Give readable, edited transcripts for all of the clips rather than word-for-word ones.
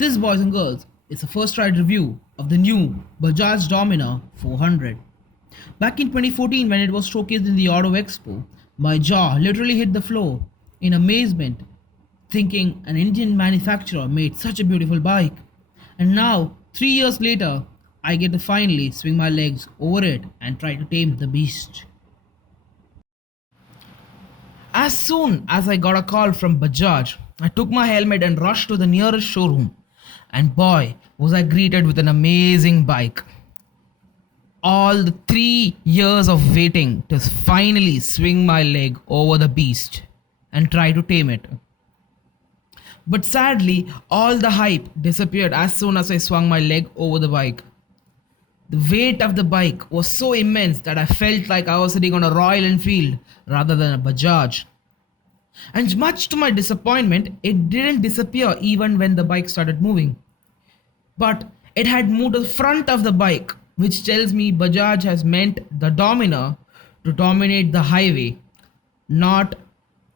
This, boys and girls, is a first ride review of the new Bajaj Dominar 400. Back in 2014, when it was showcased in the Auto Expo, my jaw literally hit the floor in amazement, thinking an Indian manufacturer made such a beautiful bike. And now, 3 years later, I get to finally swing my legs over it and try to tame the beast. As soon as I got a call from Bajaj, I took my helmet and rushed to the nearest showroom. And boy, was I greeted with an amazing bike. All the 3 years of waiting to finally swing my leg over the beast and try to tame it. But sadly, all the hype disappeared as soon as I swung my leg over the bike. The weight of the bike was so immense that I felt like I was sitting on a Royal Enfield rather than a Bajaj. And much to my disappointment, it didn't disappear even when the bike started moving. But it had moved to the front of the bike, which tells me Bajaj has meant the Dominar to dominate the highway, not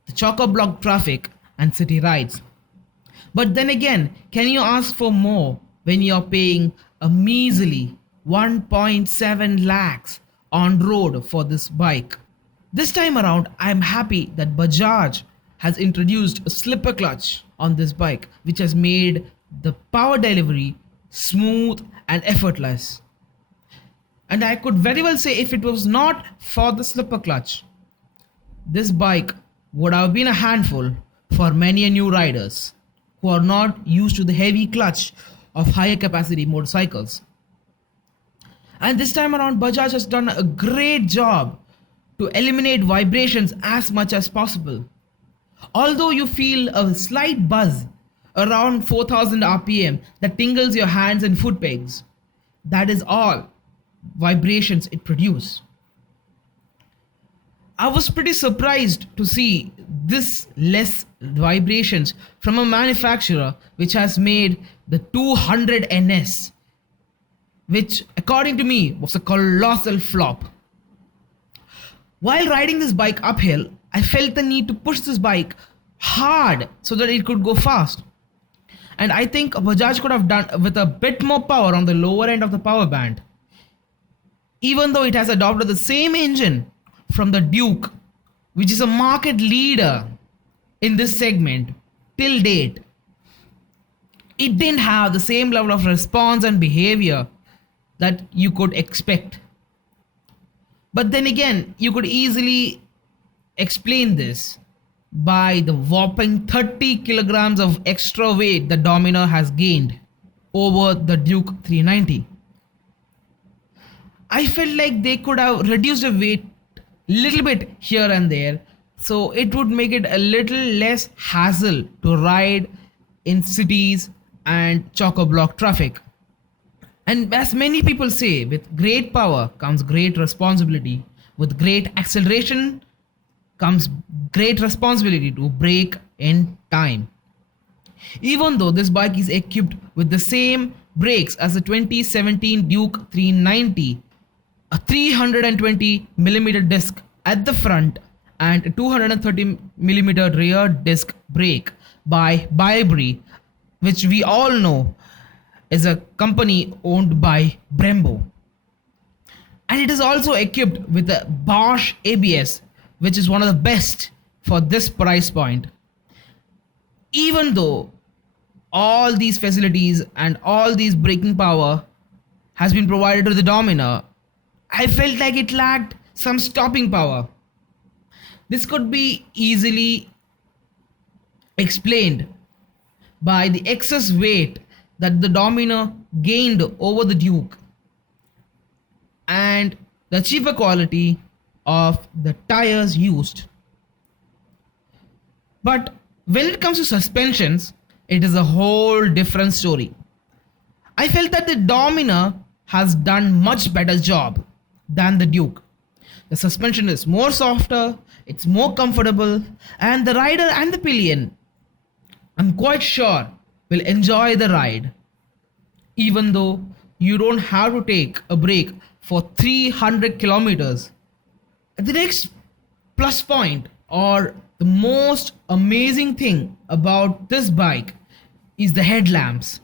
the chock-a-block traffic and city rides. But then again, can you ask for more when you're paying a measly 1.7 lakhs on road for this bike? This time around, I'm happy that Bajaj has introduced a slipper clutch on this bike, which has made the power delivery smooth and effortless. And I could very well say, if it was not for the slipper clutch, this bike would have been a handful for many new riders who are not used to the heavy clutch of higher capacity motorcycles. And this time around, Bajaj has done a great job to eliminate vibrations as much as possible. Although you feel a slight buzz around 4000 RPM that tingles your hands and foot pegs, that is all vibrations it produces. I was pretty surprised to see this less vibrations from a manufacturer which has made the 200 NS, which according to me was a colossal flop. While riding this bike uphill, I felt the need to push this bike hard so that it could go fast. And I think Bajaj could have done with a bit more power on the lower end of the power band. Even though it has adopted the same engine from the Duke, which is a market leader in this segment till date, it didn't have the same level of response and behavior that you could expect. But then again, you could easily explain this by the whopping 30 kilograms of extra weight the Dominar has gained over the Duke 390. I felt like they could have reduced the weight little bit here and there, so it would make it a little less hassle to ride in cities and chock-a-block traffic. And as many people say, with great power comes great responsibility. With great acceleration comes great responsibility to brake in time. Even though this bike is equipped with the same brakes as the 2017 Duke 390, a 320mm disc at the front and a 230mm rear disc brake by Bybree, which we all know is a company owned by Brembo. And it is also equipped with a Bosch ABS, which is one of the best for this price point. Even though all these facilities and all these braking power has been provided to the Dominar, I felt like it lacked some stopping power. This could be easily explained by the excess weight that the Dominar gained over the Duke and the cheaper quality of the tires used. But when it comes to suspensions, it is a whole different story. I felt that the Dominar has done much better job than the Duke. The suspension is more softer, it's more comfortable, and the rider and the pillion, I'm quite sure, will enjoy the ride. Even though you don't have to take a break for 300 kilometers. The next plus point, or the most amazing thing about this bike, is the headlamps.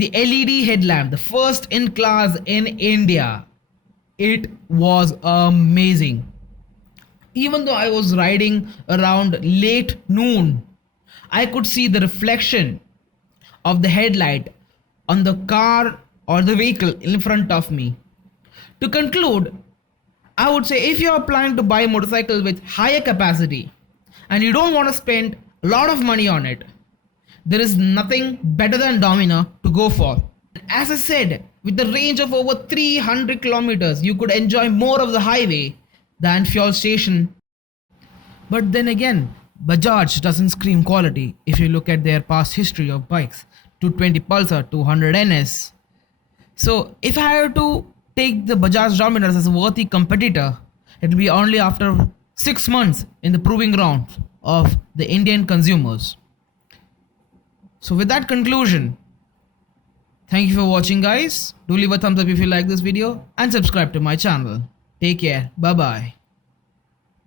The LED headlamp, the first in class in India. It was amazing. Even though I was riding around late noon, I could see the reflection of the headlight on the car or the vehicle in front of me. To conclude, I would say if you are planning to buy a motorcycle with higher capacity and you don't want to spend a lot of money on it, there is nothing better than Dominar to go for. As I said, with the range of over 300 kilometers, you could enjoy more of the highway than fuel station. But then again, Bajaj doesn't scream quality if you look at their past history of bikes. 220 Pulsar, 200 NS. So if I had to take the Bajaj Dominar as a worthy competitor, it will be only after 6 months in the proving ground of the Indian consumers. So with that conclusion, thank you for watching guys. Do leave a thumbs up if you like this video and subscribe to my channel. Take care. Bye bye.